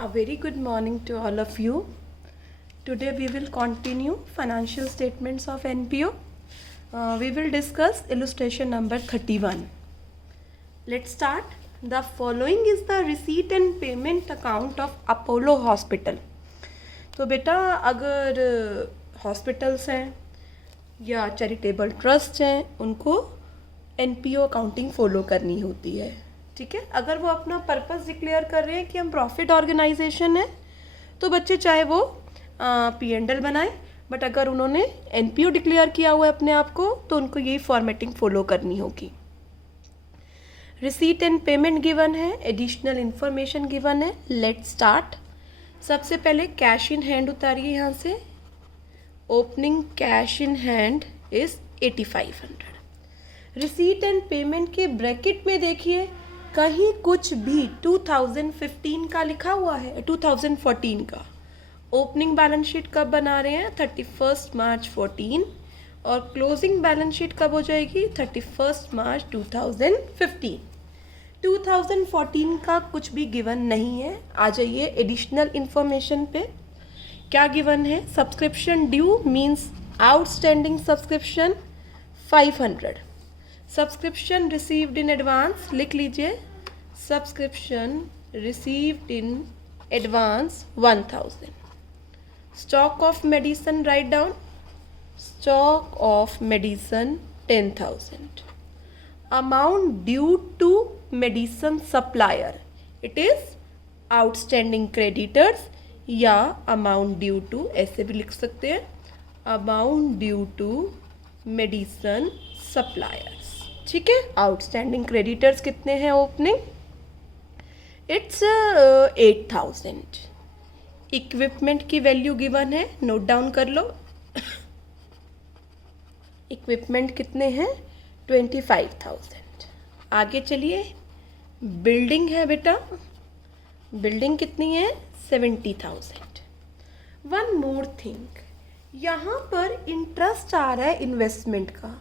A very good morning to all of you. Today we will continue financial statements of NPO. We will discuss illustration number 31. Let's start. The following is the receipt and payment account of Apollo Hospital. तो बेटा अगर hospitals हैं या charitable trust हैं उनको NPO accounting follow करनी होती है. ठीक है, अगर वो अपना पर्पस डिक्लेयर कर रहे हैं कि हम प्रॉफिट ऑर्गेनाइजेशन है तो बच्चे चाहे वो P&L बनाएं, बट अगर उन्होंने एनपीओ डिक्लेयर किया हुआ है अपने आप को तो उनको यही फॉर्मेटिंग फॉलो करनी होगी. रिसीट एंड पेमेंट गिवन है, एडिशनल इंफॉर्मेशन गिवन है. Let's start. सबसे पहले कैश इन हैंड उतारिए यहाँ से. Opening cash in hand is 8500. Receipt and payment के ब्रैकेट में देखिए कहीं कुछ भी 2015 का लिखा हुआ है, 2014 का. ओपनिंग बैलेंस शीट कब बना रहे हैं? 31 मार्च 14 और क्लोजिंग बैलेंस शीट कब हो जाएगी? 31 मार्च 2015. 2014 का कुछ भी गिवन नहीं है. आ जाइए एडिशनल इंफॉर्मेशन पे. क्या गिवन है? Subscription due means outstanding subscription 500. Subscription received in advance लिख लीजिए. Subscription received in advance 1000. Stock of medicine write down. Stock of medicine 10,000. Amount due to medicine supplier, it is outstanding creditors या amount due to, ऐसे भी लिख सकते हैं, amount due to medicine suppliers. ठीक है, आउटस्टैंडिंग क्रेडिटर्स कितने हैं? Opening it's 8000. इक्विपमेंट की वैल्यू गिवन है, नोट डाउन कर लो. इक्विपमेंट कितने हैं? 25,000. आगे चलिए. बिल्डिंग है बेटा, बिल्डिंग कितनी है? 70,000. वन मोर थिंग, यहाँ पर इंटरेस्ट आ रहा है इन्वेस्टमेंट का,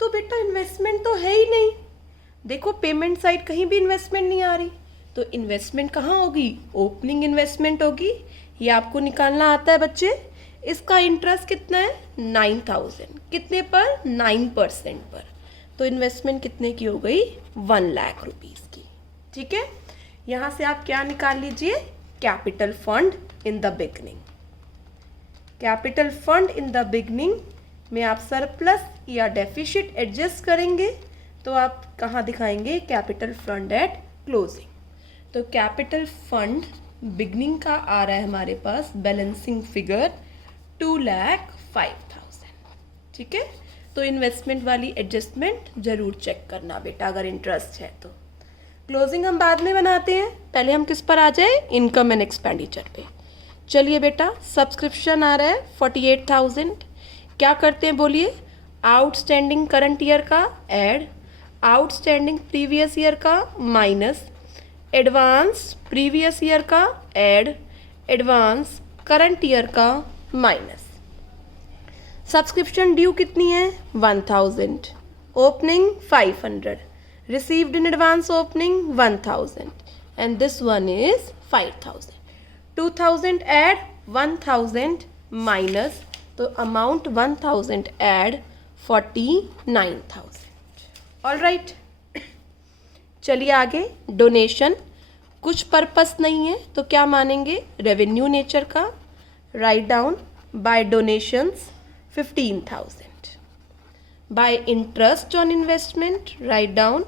तो बेटा इन्वेस्टमेंट तो है ही नहीं. देखो पेमेंट साइड कहीं भी इन्वेस्टमेंट नहीं आ रही, तो इन्वेस्टमेंट कहाँ होगी? ओपनिंग इन्वेस्टमेंट होगी. ये आपको निकालना आता है बच्चे. इसका इंटरेस्ट कितना है? 9,000. कितने पर? 9% पर. तो इन्वेस्टमेंट कितने की हो गई? 1 लाख रुपीज़ की. ठीक है, यहाँ से आप क्या निकाल लीजिए? Capital fund in the beginning. Capital fund in the beginning में आप सरप्लस या डेफिसिट एडजस्ट करेंगे तो आप कहाँ दिखाएंगे? Capital fund eight closing. तो कैपिटल फंड बिगनिंग का आ रहा है हमारे पास बैलेंसिंग फिगर 2,05,000. ठीक है, तो इन्वेस्टमेंट वाली एडजस्टमेंट जरूर चेक करना बेटा अगर इंटरेस्ट है तो. क्लोजिंग हम बाद में बनाते हैं, पहले हम किस पर आ जाए? इनकम एंड एक्सपेंडिचर पे. चलिए बेटा, सब्सक्रिप्शन आ रहा है 48,000. क्या करते हैं बोलिए? आउटस्टैंडिंग करंट ईयर का ऐड, आउटस्टैंडिंग प्रीवियस ईयर का माइनस, एडवांस प्रीवियस ईयर का ऐड, एडवांस करंट ईयर का माइनस. सब्सक्रिप्शन ड्यू कितनी है? 1000. Opening 500. Received in advance opening 1000 and this one is 5000. 2000 add 1000 minus, तो अमाउंट 1000 ऐड 49,000. ऑल राइट, चलिए आगे. Donation कुछ purpose नहीं है तो क्या मानेंगे? रेवेन्यू नेचर का. Write down. By donations 15,000. By interest on investment write down.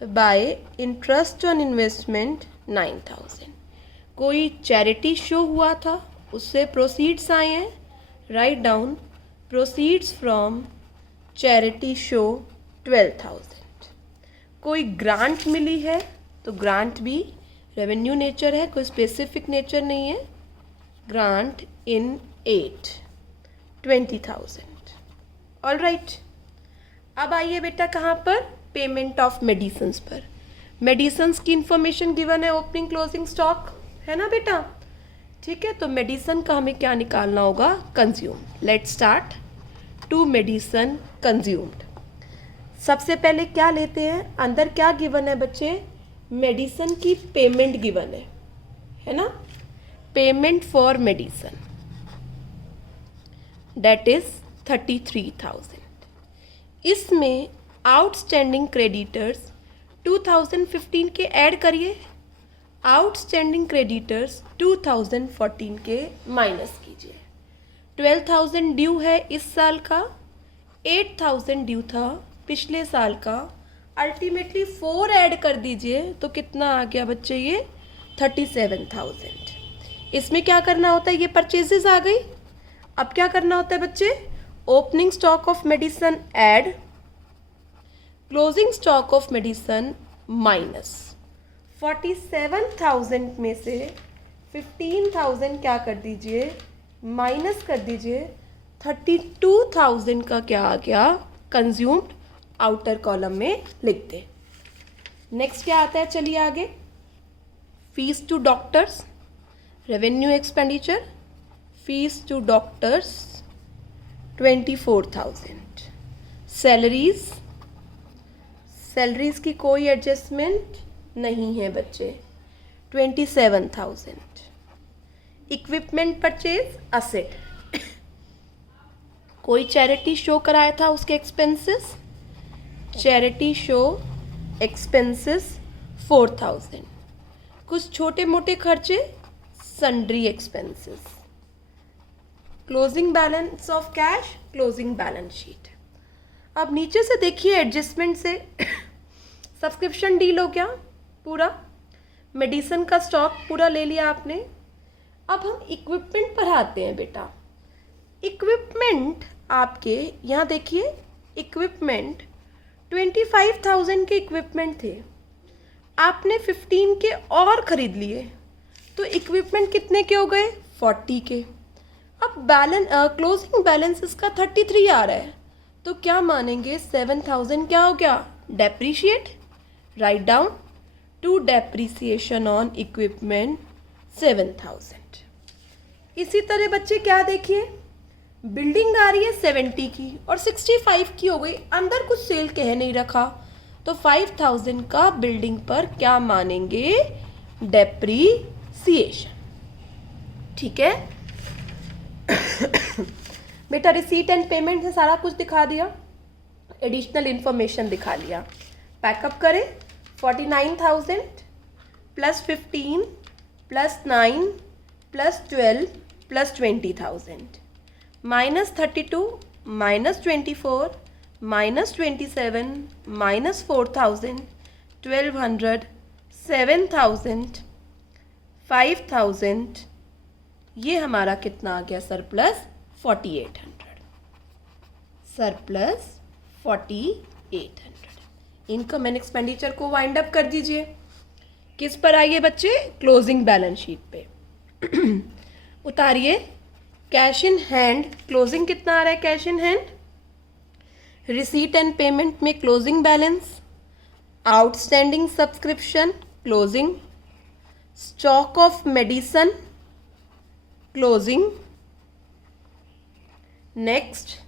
By interest on investment 9,000. कोई चैरिटी शो हुआ था उससे प्रोसीड्स आए हैं, write down. Proceeds from charity show 12,000. कोई ग्रांट मिली है तो ग्रांट भी रेवेन्यू नेचर है, कोई स्पेसिफिक नेचर नहीं है. Grant in 8 20,000. ऑल राइट, अब आइए बेटा कहाँ पर? पेमेंट ऑफ मेडिसिन्स पर. मेडिसिन्स की इंफॉर्मेशन गिवन है, ओपनिंग क्लोजिंग स्टॉक है ना बेटा. ठीक है, तो मेडिसिन का हमें क्या निकालना होगा? Consume. Let's start. To medicine consumed. सबसे पहले क्या लेते हैं? अंदर क्या गिवन है बच्चे? मेडिसिन की पेमेंट गिवन है है ना. Payment for medicine that is 33,000. इसमें आउटस्टैंडिंग क्रेडिटर्स 2015 के ऐड करिए, आउटस्टैंडिंग क्रेडिटर्स 2014 के माइनस कीजिए. 12,000 ड्यू है इस साल का, 8,000 ड्यू था पिछले साल का. अल्टीमेटली 4 ऐड कर दीजिए तो कितना आ गया बच्चे, ये 37,000. इसमें क्या करना होता है, ये परचेजेस आ गई. अब क्या करना होता है बच्चे, opening stock of medicine add, closing stock of medicine minus. 47,000 में से 15,000 क्या कर दीजिए, माइनस कर दीजिए. 32,000 का क्या आ गया, कंज्यूम्ड, आउटर कॉलम में लिख दे. नेक्स्ट क्या आता है, चलिए आगे. Fees to doctors, revenue expenditure, fees to doctors 24,000. Salaries, salaries की कोई एडजस्टमेंट नहीं है बच्चे, 27,000. इक्विपमेंट परचेज असेट, कोई चैरिटी शो कराया था उसके एक्सपेंसेस, चैरिटी शो एक्सपेंसेस 4,000. कुछ छोटे मोटे खर्चे, sundry expenses. Closing balance of cash, closing balance sheet. अब नीचे से देखिए एडजस्टमेंट से सब्सक्रिप्शन डील हो गया पूरा, मेडिसन का स्टॉक पूरा ले लिया आपने. अब हम इक्विपमेंट पर आते हैं बेटा. इक्विपमेंट आपके यहाँ देखिए, इक्विपमेंट 25,000 के इक्विपमेंट थे, आपने 15 के और ख़रीद लिए तो इक्विपमेंट कितने के हो गए, 40 के. अब क्लोजिंग बैलेंस इसका 33 आ रहा है तो क्या मानेंगे, 7,000 क्या हो गया, depreciate. Write down to depreciation on equipment 7,000. इसी तरह बच्चे क्या देखिए, बिल्डिंग आ रही है 70 की और 65 की हो गई, अंदर कुछ सेल कह नहीं रखा तो 5,000 का बिल्डिंग पर क्या मानेंगे, डेप्रीसिएशन. ठीक है बेटा. रिसीट एंड पेमेंट से सारा कुछ दिखा दिया, एडिशनल इंफॉर्मेशन दिखा लिया. पैकअप करें. 49,000 plus 15 plus 9 plus 12 plus 20,000 minus 32 minus 24 minus 27 minus 4,000 1,200 7,000 5,000. ये हमारा कितना आ गया, surplus 4,800. Surplus 4,800. Income and expenditure को वाइंड अप कर दीजिए. किस पर आइए बच्चे, क्लोजिंग बैलेंस शीट पे. उतारिए. कैश इन हैंड, क्लोजिंग कितना आ रहा है, cash in hand. Receipt and payment में closing balance, outstanding subscription closing, stock of medicine closing. Next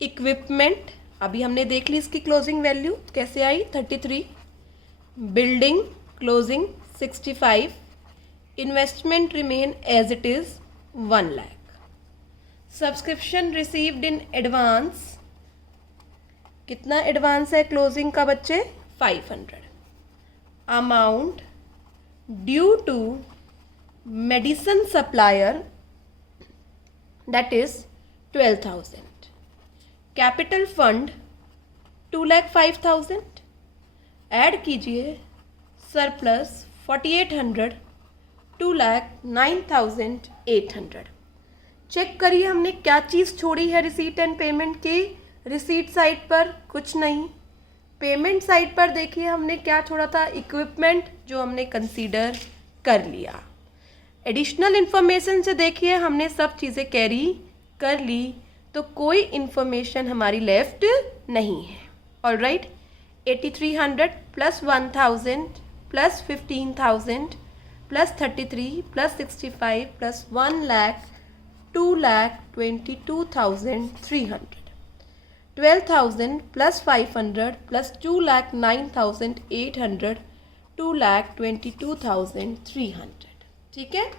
equipment, अभी हमने देख ली इसकी क्लोजिंग वैल्यू कैसे आई, 33. Building closing 65. Investment remain as it is 1 lakh. Subscription received in advance, कितना एडवांस है क्लोजिंग का बच्चे, 500. Amount due to medicine supplier that is 12,000. Capital fund 2,05,000. Add कीजिए सरप्लस 4,800 2,09,800. चेक करिए हमने क्या चीज़ छोड़ी है रिसीट एंड पेमेंट की. रिसीट साइड पर कुछ नहीं, पेमेंट साइड पर देखिए हमने क्या छोड़ा था, इक्विपमेंट जो हमने कंसीडर कर लिया. एडिशनल इन्फॉर्मेशन से देखिए हमने सब चीज़ें कैरी कर ली तो कोई इन्फॉर्मेशन हमारी लेफ्ट नहीं है. Alright. 8,300 plus 1,000 plus 15,000 plus 33 plus 65 plus 1 lakh 2,22,300. 12,000 plus 500 plus 2,09,800 2,22,300. ठीक है।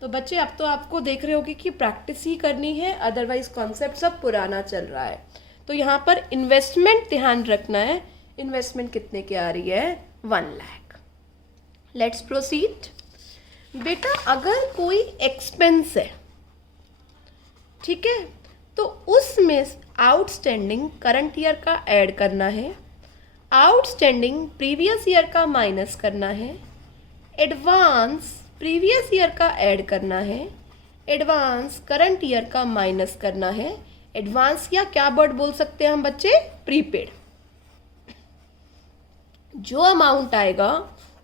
तो बच्चे अब तो आपको देख रहे होगे कि प्रैक्टिस ही करनी है, अदरवाइज कॉन्सेप्ट सब पुराना चल रहा है। तो यहाँ पर इन्वेस्टमेंट ध्यान रखना है, इन्वेस्टमेंट कितने की आ रही है, 1 लाख। Let's proceed. बेटा अगर कोई एक्सपेंस है, ठीक है, तो उसमें आउटस्टैंडिंग करंट ईयर का ऐड करना है, आउटस्टैंडिंग प्रीवियस ईयर का माइनस करना है, एडवांस प्रीवियस ईयर का ऐड करना है, एडवांस करंट ईयर का माइनस करना है, एडवांस या क्या वर्ड बोल सकते हैं हम बच्चे, प्रीपेड। जो अमाउंट आएगा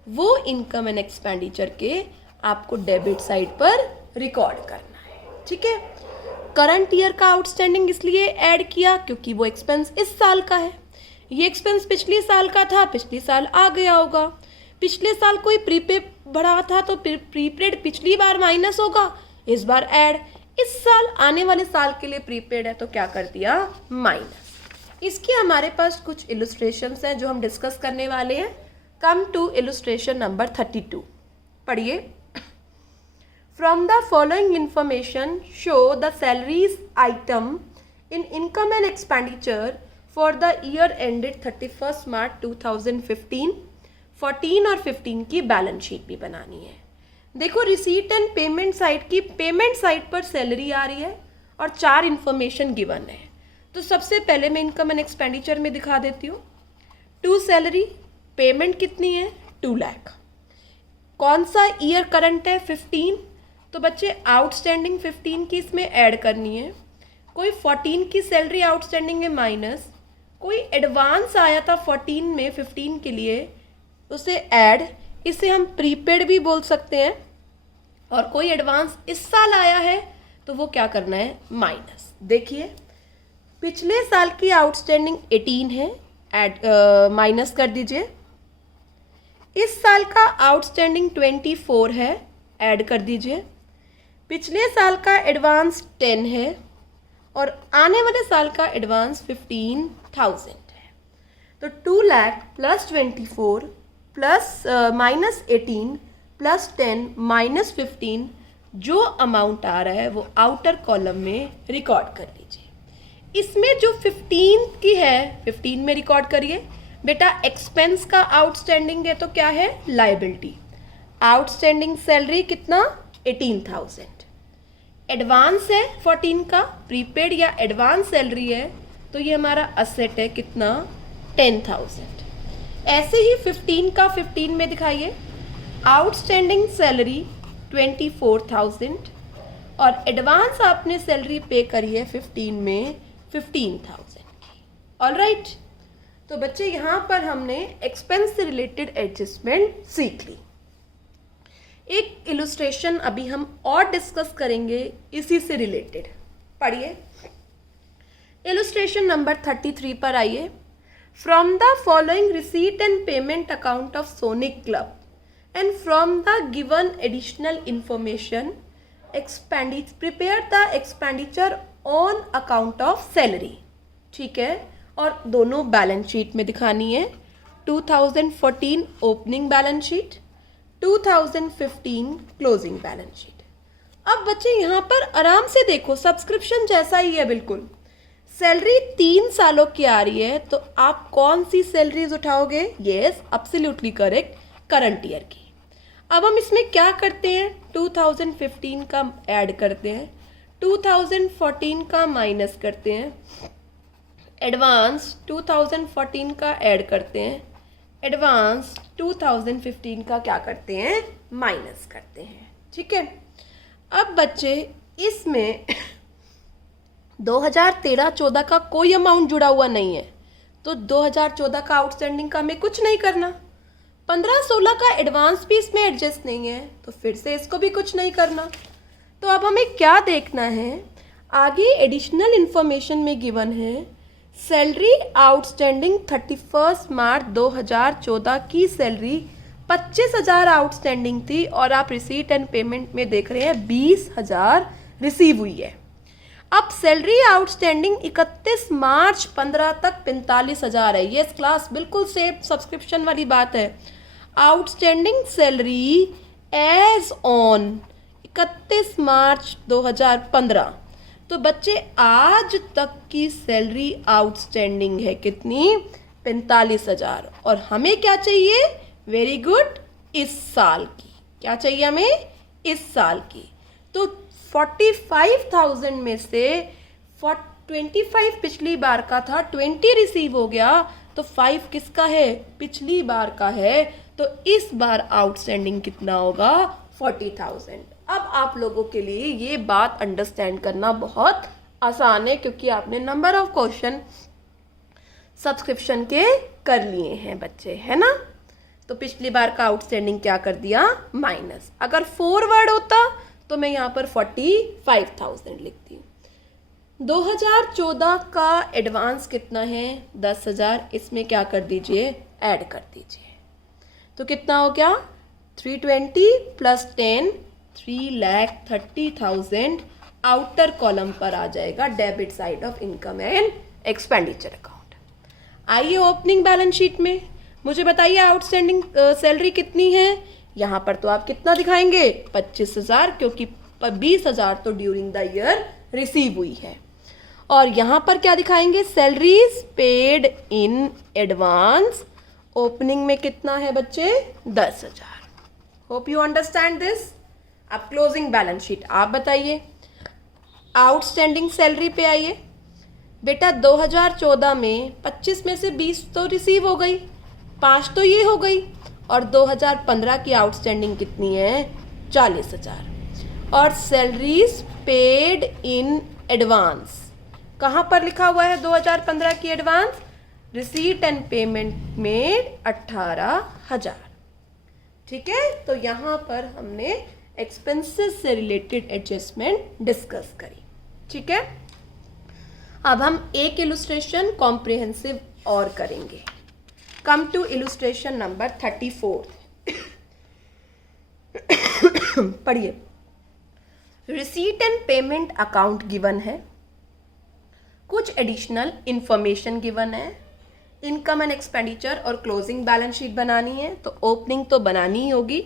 वो इनकम एंड एक्सपेंडिचर के आपको डेबिट साइड पर रिकॉर्ड करना है, ठीक है। करंट ईयर का आउटस्टैंडिंग इसलिए ऐड किया क्योंकि वो एक्सपेंस इस साल का है, ये एक्सपेंस पिछले साल का था, पिछले साल आ गया होगा। पिछले साल कोई प्रीपेड बढ़ा था तो प्रीपेड पिछली बार माइनस होगा, इस बार ऐड। इस साल आने वाले साल के लिए प्रीपेड है तो क्या कर दिया, माइनस। इसके हमारे पास कुछ इलस्ट्रेशंस हैं जो हम डिस्कस करने वाले हैं। कम टू इलस्ट्रेशन नंबर 32, पढ़िए। From the following information show the salaries item in income and expenditure for the year ended 31 मार्च 2015, 14 और 15 की बैलेंस शीट भी बनानी है। देखो रिसीट एंड पेमेंट साइड की, पेमेंट साइड पर सैलरी आ रही है और 4 इंफॉर्मेशन गिवन है। तो सबसे पहले मैं इनकम एंड एक्सपेंडिचर में दिखा देती हूँ। टू सैलरी, पेमेंट कितनी है, 2 लाख। कौन सा ईयर करंट है, 15। तो बच्चे आउटस्टैंडिंग 15 की इसमें ऐड करनी है। कोई 14 की सैलरी आउटस्टैंडिंग है माइनस, कोई एडवांस आया था 14 में 15 के लिए, उसे ऐड, इसे हम प्रीपेड भी बोल सकते हैं। और कोई एडवांस इस साल आया है तो वो क्या करना है, माइनस। देखिए पिछले साल की आउटस्टैंडिंग 18 है, ऐड माइनस कर दीजिए। इस साल का आउटस्टैंडिंग 24 है, ऐड कर दीजिए। पिछले साल का एडवांस 10 है और आने वाले साल का एडवांस 15,000 है। तो 2 lakh plus 24 plus minus 18 plus 10 minus 15, जो अमाउंट आ रहा है वो आउटर कॉलम में रिकॉर्ड कर लीजिए। इसमें जो 15 की है 15 में रिकॉर्ड करिए। बेटा एक्सपेंस का आउटस्टैंडिंग है तो क्या है, लायबिलिटी। आउटस्टैंडिंग सैलरी कितना, 18,000। एडवांस है 14 का, प्रीपेड या एडवांस सैलरी है तो ये हमारा असेट है कितना, 10,000। ऐसे ही 15 का 15 में दिखाइए। आउटस्टैंडिंग सैलरी 24,000 और एडवांस आपने सैलरी पे करी है 15 में 15,000 की। ऑलराइट, तो बच्चे यहाँ पर हमने एक्सपेंस से रिलेटेड एडजस्टमेंट सीख ली। एक इलस्ट्रेशन अभी हम और डिस्कस करेंगे इसी से रिलेटेड, पढ़िए। इलस्ट्रेशन नंबर 33 पर आइए। From the following receipt and payment account of sonic club and from the given additional information prepare the expenditure on account of salary, ठीक है। और दोनों बैलेंस शीट में दिखानी है। 2014 opening balance sheet, 2015 closing balance sheet. अब बच्चे यहाँ पर आराम से देखो, सब्सक्रिप्शन जैसा ही है बिल्कुल। सैलरी 3 सालों की आ रही है तो आप कौन सी सैलरीज उठाओगे, yes absolutely correct, current year की। अब हम इसमें क्या करते हैं, 2015 का ऐड करते हैं, 2014 का माइनस करते हैं, एडवांस 2014 का ऐड करते हैं, एडवांस 2015 का क्या करते हैं, माइनस करते हैं, ठीक है। अब बच्चे इसमें 2013-14 का कोई अमाउंट जुड़ा हुआ नहीं है तो 2014 का आउटस्टैंडिंग का हमें कुछ नहीं करना। 15-16 का एडवांस भी इसमें एडजस्ट नहीं है तो फिर से इसको भी कुछ नहीं करना। तो अब हमें क्या देखना है, आगे एडिशनल इंफॉर्मेशन में गिवन है सैलरी आउटस्टैंडिंग 31 मार्च 2014 की सैलरी 25,000 आउटस्टैंडिंग थी और आप रिसीट एंड पेमेंट में देख रहे हैं 20,000 रिसीव हुई है। अब सैलरी आउटस्टैंडिंग 31 मार्च 15 तक 45,000 है। ये क्लास बिल्कुल सेम सब्सक्रिप्शन वाली बात है। आउटस्टैंडिंग सैलरी एज ऑन 31 मार्च 2015। तो बच्चे आज तक की सैलरी आउटस्टैंडिंग है कितनी? 45,000। और हमें क्या चाहिए? वेरी गुड, इस साल की। क्या चाहिए हमें? इस साल की। तो 45,000 में से 25 पिछली बार का था, 20 रिसीव हो गया, तो 5 किसका है? पिछली बार का है। तो इस बार आउटस्टैंडिंग कितना होगा? 40,000। अब आप लोगों के लिए ये बात अंडरस्टैंड करना बहुत आसान है, क्योंकि आपने नंबर ऑफ क्वेश्चन सब्सक्रिप्शन के कर लिए हैं बच्चे, है ना। तो पिछली बार का आउटस्टैंडिंग क्या कर दिया? माइनस। अगर फॉरवर्ड होता तो मैं यहाँ पर 45,000 लिखती हूँ। 2014 का एडवांस कितना है? 10,000। इसमें क्या कर दीजिए? ऐड कर दीजिए। तो कितना हो गया? 320 प्लस 10, 3,30,000 आउटर कॉलम पर आ जाएगा, debit side of income and expenditure account. आइए ओपनिंग बैलेंस शीट में मुझे बताइए आउटस्टैंडिंग सैलरी कितनी है। यहाँ पर तो आप कितना दिखाएंगे? 25,000, क्योंकि 20,000 तो ड्यूरिंग द ईयर रिसीव हुई है। और यहाँ पर क्या दिखाएंगे? Salaries paid in advance. Opening में कितना है बच्चे? 10,000। Hope you understand this. अब क्लोजिंग बैलेंस शीट आप बताइए। आउटस्टैंडिंग सैलरी पे आइए। बेटा 2014 में 25 में से 20 तो रिसीव हो गई, 5 तो ये हो गई, और 2015 की आउटस्टैंडिंग कितनी है? 40,000। और सैलरीज पेड इन एडवांस कहाँ पर लिखा हुआ है? 2015 की एडवांस रिसीट एंड पेमेंट में 18,000। ठीक है, तो यहाँ पर हमने एक्सपेंसेस से रिलेटेड एडजस्टमेंट डिस्कस करी। ठीक है, अब हम एक इलुस्ट्रेशन कॉम्प्रिहेंसिव और करेंगे। Come to illustration number 34। पढ़िए। Receipt and payment account given है, कुछ एडिशनल इंफॉर्मेशन गिवन है, इनकम एंड एक्सपेंडिचर और क्लोजिंग बैलेंस शीट बनानी है। तो ओपनिंग तो बनानी ही होगी।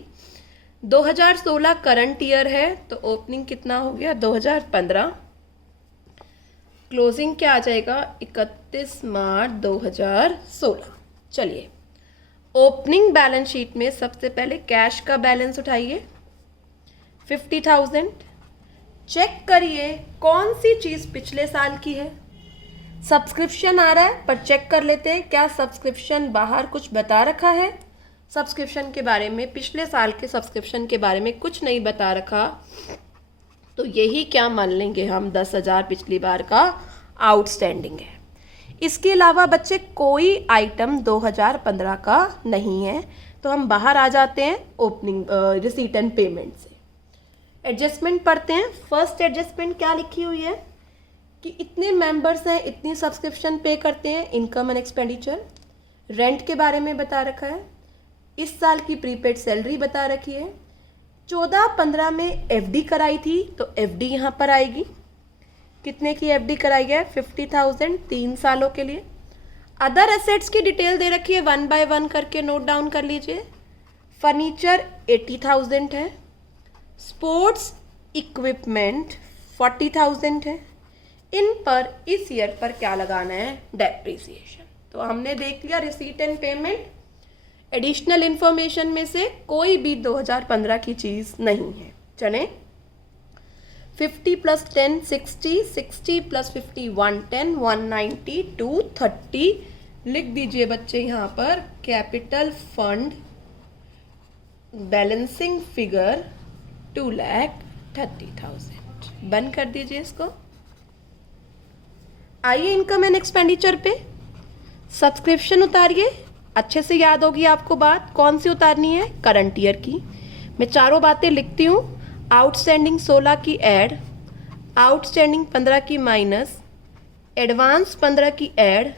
2016 करंट ईयर है, तो ओपनिंग कितना हो गया? 2015। क्लोजिंग क्या आ जाएगा? 31 मार्च 2016। चलिए, ओपनिंग बैलेंस शीट में सबसे पहले कैश का बैलेंस उठाइए 50,000। चेक करिए कौन सी चीज़ पिछले साल की है। सब्सक्रिप्शन आ रहा है, पर चेक कर लेते हैं क्या सब्सक्रिप्शन बाहर कुछ बता रखा है। सब्सक्रिप्शन के बारे में, पिछले साल के सब्सक्रिप्शन के बारे में कुछ नहीं बता रखा, तो यही क्या मान लेंगे हम? 10,000 पिछली बार का आउटस्टैंडिंग है। इसके अलावा बच्चे कोई आइटम 2015 का नहीं है, तो हम बाहर आ जाते हैं ओपनिंग रिसीट एंड पेमेंट से। एडजस्टमेंट पढ़ते हैं। फर्स्ट एडजस्टमेंट क्या लिखी हुई है कि इतने मेंबर्स हैं, इतनी सब्सक्रिप्शन पे करते हैं, इनकम एंड एक्सपेंडिचर। रेंट के बारे में बता रखा है, इस साल की प्रीपेड सैलरी बता रखी है। 14-15 में एफडी कराई थी, तो एफडी यहाँ पर आएगी। कितने की एफडी कराई है? 50,000, 3 सालों के लिए। अदर एसेट्स की डिटेल दे रखी है, 1 बाय 1 करके नोट डाउन कर लीजिए। फर्नीचर 80,000 है। स्पोर्ट्स इक्विपमेंट 40,000 है। इन पर इस ईयर पर क्या लगाना है? डेप्रिसिएशन। तो हमने देख लिया receipt and payment. Additional information में से कोई भी 2015 की चीज़ नहीं है। चलें, 50 प्लस 10 60, 60 प्लस 50 110, 190, 230 लिख दीजिए बच्चे यहाँ पर। Capital fund balancing figure 2,30,000। बंद कर दीजिए इसको। आइए इनकम एंड एक्सपेंडिचर पे सब्सक्रिप्शन उतारिए। अच्छे से याद होगी आपको बात, कौन सी उतारनी है? करंट ईयर की। मैं चारों बातें लिखती हूँ। आउटस्टैंडिंग 16 की ऐड, आउटस्टैंडिंग 15 की माइनस, एडवांस 15 की ऐड,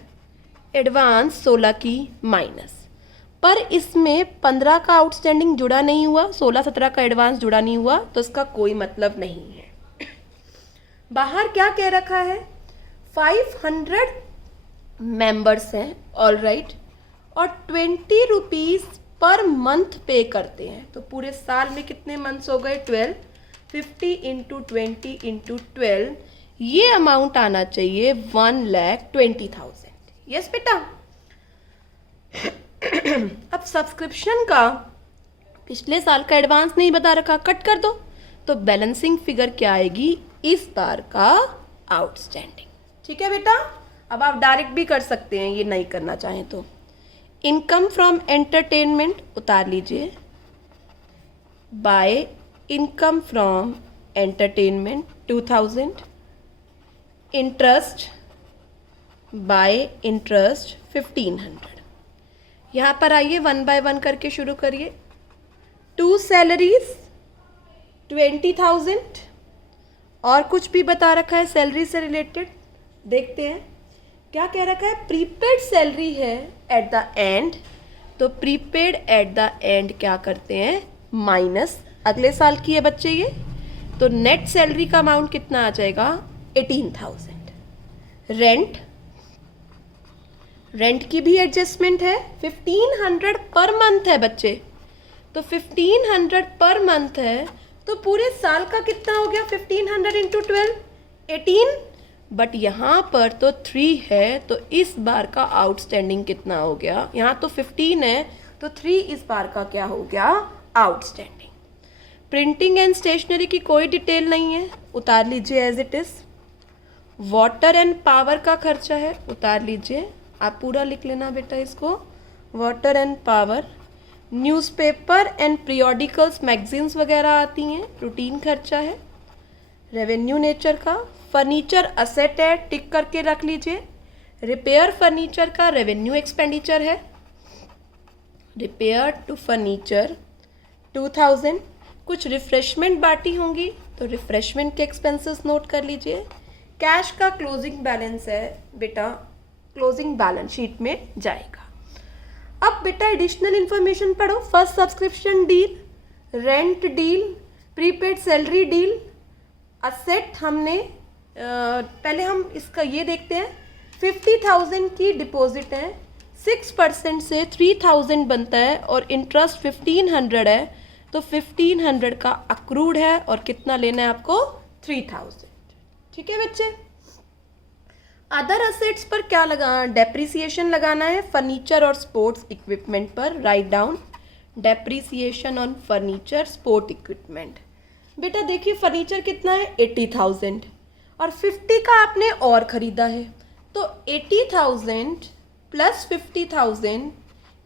एडवांस 16 की माइनस। पर इसमें 15 का आउटस्टैंडिंग जुड़ा नहीं हुआ, 16-17 का एडवांस जुड़ा नहीं हुआ, तो इसका कोई मतलब नहीं है। बाहर क्या कह रखा है? 500 मेंबर्स हैं, ऑल राइट, और 20 रुपीज़ पर मंथ पे करते हैं, तो पूरे साल में कितने मंथ्स हो गए 12, 50 इंटू 20 इंटू 12, ये अमाउंट आना चाहिए 1,20,000। यस बेटा। अब सब्सक्रिप्शन का पिछले साल का एडवांस नहीं बता रखा, कट कर दो, तो बैलेंसिंग फिगर क्या आएगी इस बार का आउटस्टैंडिंग। ठीक है बेटा। अब आप डायरेक्ट भी कर सकते हैं, ये नहीं करना चाहें तो। इनकम फ्रॉम एंटरटेनमेंट उतार लीजिए, by income from entertainment 2000, interest by interest 1500। यहाँ पर आइए 1 बाय 1 करके शुरू करिए। 2 सैलरीज 20,000, और कुछ भी बता रखा है सैलरी से रिलेटेड, देखते हैं क्या कह रखा है। प्रीपेड सैलरी है एट द एंड, तो प्रीपेड एट द एंड क्या करते हैं माइनस अगले साल की है बच्चे ये, तो नेट सैलरी का अमाउंट कितना आ जाएगा 18,000। रेंट की भी एडजस्टमेंट है, 1500 पर मंथ है बच्चे, तो 1500 पर मंथ है, तो पूरे साल का कितना हो गया 1500 इंटू 12 18, बट यहाँ पर तो 3 है, तो इस बार का आउटस्टैंडिंग कितना हो गया, यहाँ तो 15 है तो 3 इस बार का क्या हो गया आउटस्टैंडिंग। प्रिंटिंग एंड स्टेशनरी की कोई डिटेल नहीं है, उतार लीजिए as it is. Water and power का खर्चा है, उतार लीजिए, आप पूरा लिख लेना बेटा इसको, water and power. Newspaper and periodicals magazines वगैरह आती हैं, रूटीन खर्चा है। रेवेन्यू नेचर का, फर्नीचर असेट है, टिक करके रख लीजिए। रिपेयर फर्नीचर का रेवेन्यू एक्सपेंडिचर है, रिपेयर टू फर्नीचर 2000। कुछ रिफ्रेशमेंट बाटी होंगी तो रिफ्रेशमेंट के एक्सपेंसेस नोट कर लीजिए। कैश का क्लोजिंग बैलेंस है बेटा, क्लोजिंग बैलेंस शीट में जाएगा। अब बेटा एडिशनल इंफॉर्मेशन पढ़ो। First subscription deal, rent deal, prepaid salary deal, asset हमने पहले हम इसका ये देखते हैं। 50,000 की डिपॉजिट है, 6% से 3,000 बनता है और इंटरेस्ट 1500 है, तो 1500 का अक्रूड है और कितना लेना है आपको 3000। ठीक है बच्चे। अदर असेट्स पर क्या लगा, डेप्रिसिएशन लगाना है फर्नीचर और स्पोर्ट्स इक्विपमेंट पर। Write down depreciation on furniture sport equipment. बेटा देखिए फर्नीचर कितना है 80,000 और 50 का आपने और ख़रीदा है, तो 80,000 प्लस 50,000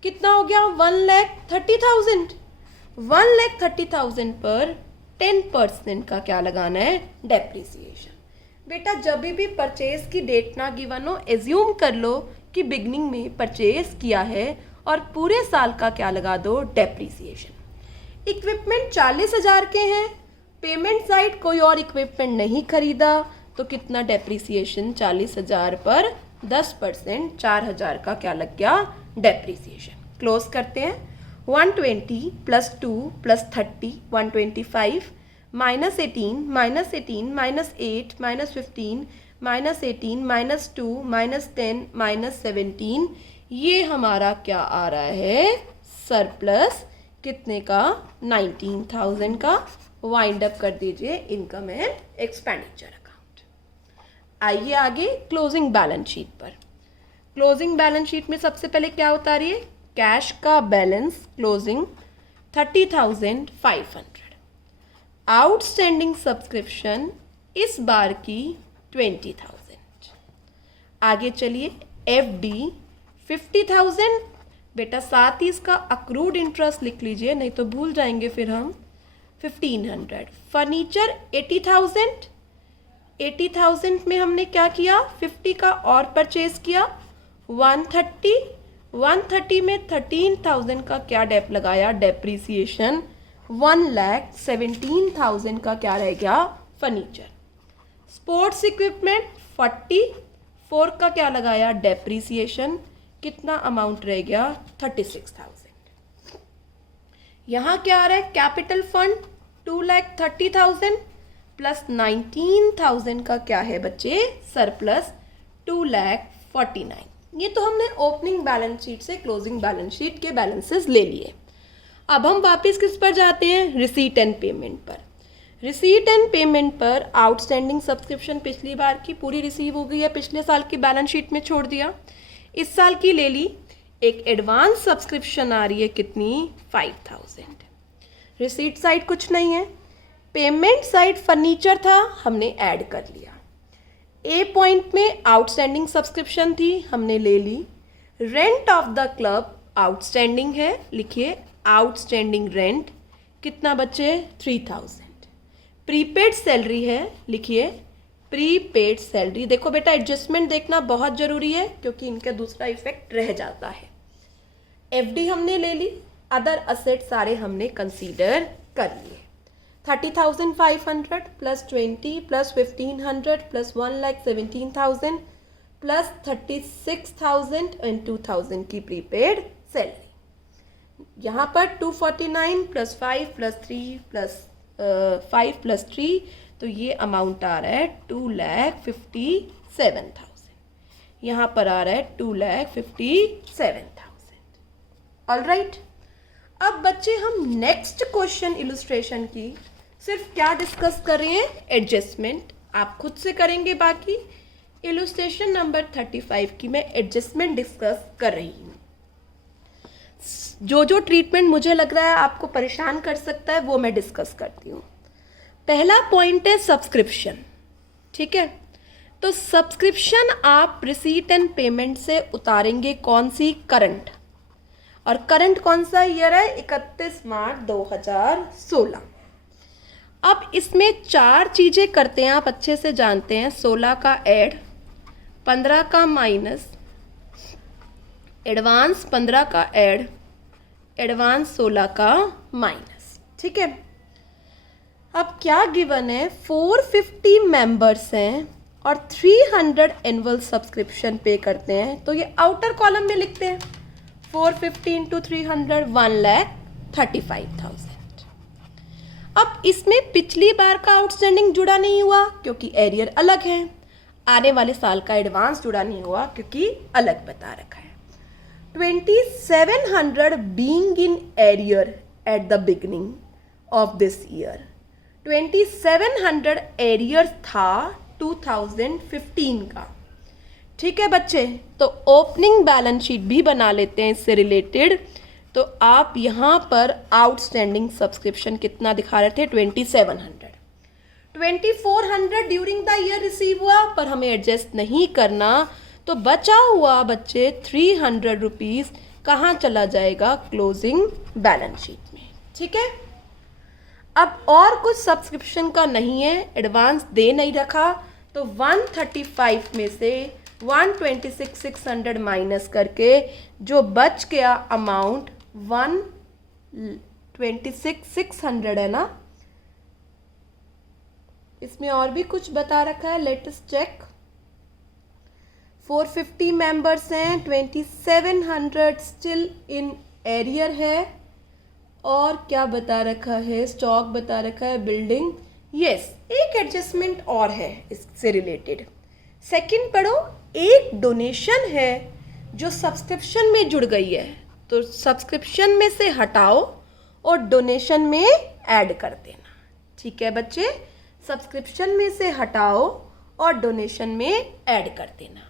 कितना हो गया 1,30,000। 1,30,000 पर 10% का क्या लगाना है डेप्रिसिएशन। बेटा जब भी परचेज की डेट ना गिवन हो, एज्यूम कर लो कि बिगनिंग में परचेज किया है और पूरे साल का क्या लगा दो डेप्रिसिएशन। इक्विपमेंट 40,000 के हैं, पेमेंट साइड कोई और इक्विपमेंट नहीं खरीदा, तो कितना डेप्रिसिएशन 40,000 पर 10% 4,000 का क्या लग गया डेप्रिसिएशन। क्लोज करते हैं। 120 plus 2 plus 30 125 minus 18 minus 18 minus 8 minus 15 minus 18 minus 2 minus 10 minus 17, ये हमारा क्या आ रहा है सरप्लस कितने का 19,000 का। वाइंड अप कर दीजिए इनकम एंड एक्सपेंडिचर अकाउंट। आइए आगे क्लोजिंग बैलेंस शीट पर। क्लोजिंग बैलेंस शीट में सबसे पहले क्या उतारिए, कैश का बैलेंस क्लोजिंग 30,500। आउटस्टैंडिंग सब्सक्रिप्शन इस बार की 20,000। आगे चलिए एफडी 50,000। बेटा साथ ही इसका अक्रूड इंटरेस्ट लिख लीजिए, नहीं तो भूल जाएंगे फिर हम। 1,500। फर्नीचर 80,000। 80,000 में हमने क्या किया 50 का और परचेज किया 130। 130 में 13,000 का क्या डेप लगाया डेप्रीसिएशन। 1,17,000 का क्या रह गया फर्नीचर। स्पोर्ट्स इक्विपमेंट 44 का क्या लगाया डेप्रीसिएशन, कितना अमाउंट रह गया 36,000। यहाँ क्या आ रहा है कैपिटल फंड 2,30,000 प्लस 19,000 का क्या है बच्चे सरप्लस 2,49,000। ये तो हमने ओपनिंग बैलेंस शीट से क्लोजिंग बैलेंस शीट के बैलेंसेस ले लिए। अब हम वापस किस पर जाते हैं, रिसीट एंड पेमेंट पर। रिसीट एंड पेमेंट पर आउटस्टैंडिंग सब्सक्रिप्शन पिछली बार की पूरी रिसीव हो गई है, पिछले साल की बैलेंस शीट में छोड़ दिया, इस साल की ले ली। एक एडवांस सब्सक्रिप्शन आ रही है कितनी, 5000। रिसीट साइड कुछ नहीं है, पेमेंट साइड फर्नीचर था, हमने ऐड कर लिया। ए पॉइंट में आउटस्टैंडिंग सब्सक्रिप्शन थी, हमने ले ली। Rent of the club outstanding है, लिखिए आउटस्टैंडिंग रेंट कितना बच्चे, 3000। प्रीपेड सैलरी है, लिखिए प्रीपेड सैलरी। देखो बेटा एडजस्टमेंट देखना बहुत ज़रूरी है क्योंकि इनका दूसरा इफेक्ट रह जाता है। एफडी हमने ले ली, अदर असेट सारे हमने कंसीडर कर लिए। 30,500 plus 20 plus 1500 plus 1,17,000 plus 36,000 and 2,000 की प्रीपेड सैलरी। यहाँ पर 249 प्लस 5 प्लस 3 प्लस 5 प्लस 3, तो ये अमाउंट आ रहा है 2,57,000। यहाँ पर आ रहा है 2,57,000। ऑलराइट, अब बच्चे हम नेक्स्ट क्वेश्चन इलस्ट्रेशन की सिर्फ क्या डिस्कस कर रहे हैं, एडजस्टमेंट। आप खुद से करेंगे, बाकी इलस्ट्रेशन नंबर 35 की मैं एडजस्टमेंट डिस्कस कर रही हूँ। जो जो ट्रीटमेंट मुझे लग रहा है आपको परेशान कर सकता है वो मैं डिस्कस करती हूँ। पहला पॉइंट है सब्सक्रिप्शन, ठीक है। तो सब्सक्रिप्शन आप रिसीट एंड पेमेंट से उतारेंगे कौन सी, करंट। और करंट कौन सा ईयर है, 31 मार्च 2016। अब इसमें 4 चीज़ें करते हैं, आप अच्छे से जानते हैं। 16 का ऐड, 15 का माइनस, एडवांस 15 का ऐड, एडवांस 16 का माइनस, ठीक है। अब क्या गिवन है, 450 मेंबर्स हैं और 300 एनुअल सब्सक्रिप्शन पे करते हैं, तो ये आउटर कॉलम में लिखते हैं 450 इंटू 300 1,35,000। अब इसमें पिछली बार का आउटस्टैंडिंग जुड़ा नहीं हुआ क्योंकि एरियर अलग है, आने वाले साल का एडवांस जुड़ा नहीं हुआ क्योंकि अलग बता रखा है। 2,700 being in arrear at the beginning of this year. 2,700 arrear था 2015 का, ठीक है बच्चे। तो ओपनिंग बैलेंस शीट भी बना लेते हैं इससे रिलेटेड। तो आप यहाँ पर आउटस्टैंडिंग सब्सक्रिप्शन कितना दिखा रहे थे, 2,700। 2,400 ड्यूरिंग द ईयर रिसीव हुआ पर हमें एडजस्ट नहीं करना, तो बचा हुआ बच्चे 300 रुपीज़ कहाँ चला जाएगा, क्लोजिंग बैलेंस शीट में, ठीक है। अब और कुछ सब्सक्रिप्शन का नहीं है, एडवांस दे नहीं रखा, तो 135 में से 126,600 माइनस करके जो बच गया अमाउंट 126,600 है ना। इसमें और भी कुछ बता रखा है, लेट अस चेक। 450 मेंबर्स हैं, 2,700 स्टिल इन एरियर है, और क्या बता रखा है, स्टॉक बता रखा है, बिल्डिंग। यस, एक एडजस्टमेंट और है इससे रिलेटेड। सेकंड पढ़ो, एक डोनेशन है जो सब्सक्रिप्शन में जुड़ गई है, तो सब्सक्रिप्शन में से हटाओ और डोनेशन में ऐड कर देना, ठीक है बच्चे। सब्सक्रिप्शन में से हटाओ और डोनेशन में ऐड कर देना।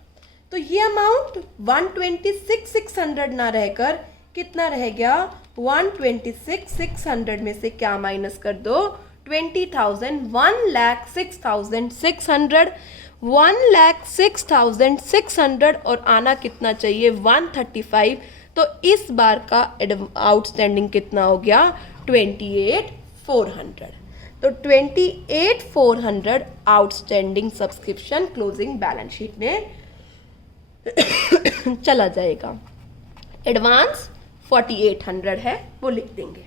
तो ये अमाउंट 126,600 ना रहकर कितना रह गया, 126,600 में से क्या माइनस कर दो, 20,000, 1,06,600, 1,06,600 और आना कितना चाहिए, 135। तो इस बार का आउटस्टैंडिंग कितना हो गया, 28,400। तो 28,400 outstanding subscription closing balance sheet में चला जाएगा। एडवांस 4,800 है, वो लिख देंगे।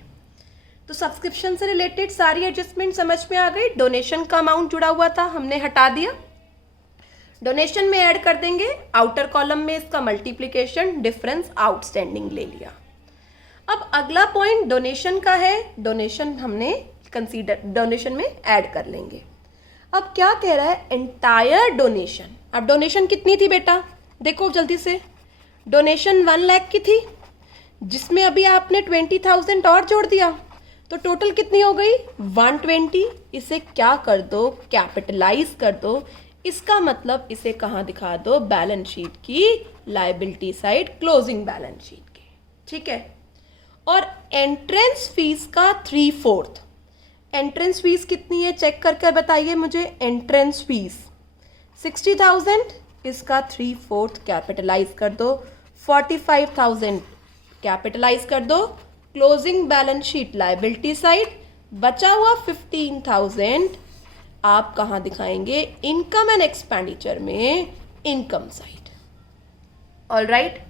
तो सब्सक्रिप्शन से रिलेटेड सारी एडजस्टमेंट समझ में आ गई। डोनेशन का अमाउंट जुड़ा हुआ था, हमने हटा दिया, डोनेशन में ऐड कर देंगे। आउटर कॉलम में इसका मल्टीप्लिकेशन डिफरेंस आउटस्टैंडिंग ले लिया। अब अगला पॉइंट डोनेशन का है, डोनेशन हमने कंसीडर डोनेशन में ऐड कर लेंगे। अब क्या कह रहा है, एंटायर डोनेशन। अब डोनेशन कितनी थी बेटा, देखो जल्दी से, डोनेशन 1 लाख की थी, जिसमें अभी आपने 20,000 और जोड़ दिया, तो टोटल कितनी हो गई 120। इसे क्या कर दो, कैपिटलाइज कर दो। इसका मतलब इसे कहाँ दिखा दो, बैलेंस शीट की liability side, closing balance sheet के, ठीक है। और एंट्रेंस फीस का 3/4, एंट्रेंस फीस कितनी है चेक करके बताइए मुझे। एंट्रेंस फीस 60,000, इसका 3/4 कैपिटलाइज कर दो, 45,000 कैपिटलाइज कर दो, closing balance sheet liability side, बचा हुआ 15,000 आप कहाँ दिखाएंगे, इनकम एंड एक्सपेंडिचर में, इनकम साइड। ऑलराइट,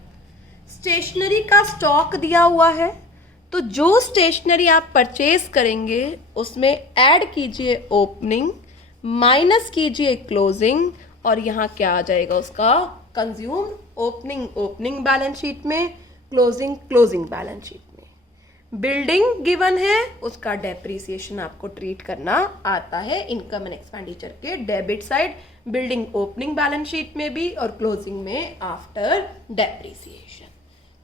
स्टेशनरी का स्टॉक दिया हुआ है, तो जो स्टेशनरी आप परचेज करेंगे उसमें ऐड कीजिए ओपनिंग, माइनस कीजिए क्लोजिंग, और यहाँ क्या आ जाएगा उसका कंज्यूम, ओपनिंग बैलेंस शीट में, क्लोजिंग बैलेंस शीट में। बिल्डिंग गिवन है, उसका डेप्रिसिएशन आपको ट्रीट करना आता है इनकम एंड एक्सपेंडिचर के debit side, building opening balance sheet में भी और क्लोजिंग में आफ्टर डेप्रिसिएशन।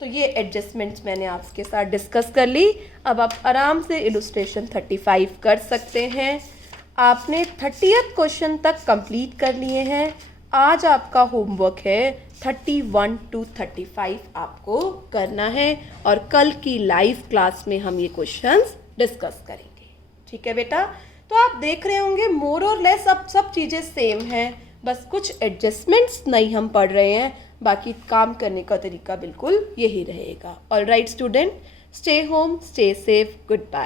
तो ये एडजस्टमेंट्स मैंने आपके साथ डिस्कस कर ली। अब आप आराम से इलस्ट्रेशन 35 कर सकते हैं। आपने 30th क्वेश्चन तक कंप्लीट कर लिए हैं। आज आपका होमवर्क है 31 to 35 आपको करना है, और कल की लाइव क्लास में हम ये क्वेश्चंस डिस्कस करेंगे, ठीक है बेटा। तो आप देख रहे होंगे मोर और लेस अब सब चीज़ें सेम हैं, बस कुछ एडजस्टमेंट्स नहीं हम पढ़ रहे हैं, बाकी काम करने का तरीका बिल्कुल यही रहेगा। Alright student, stay home, stay safe, good bye.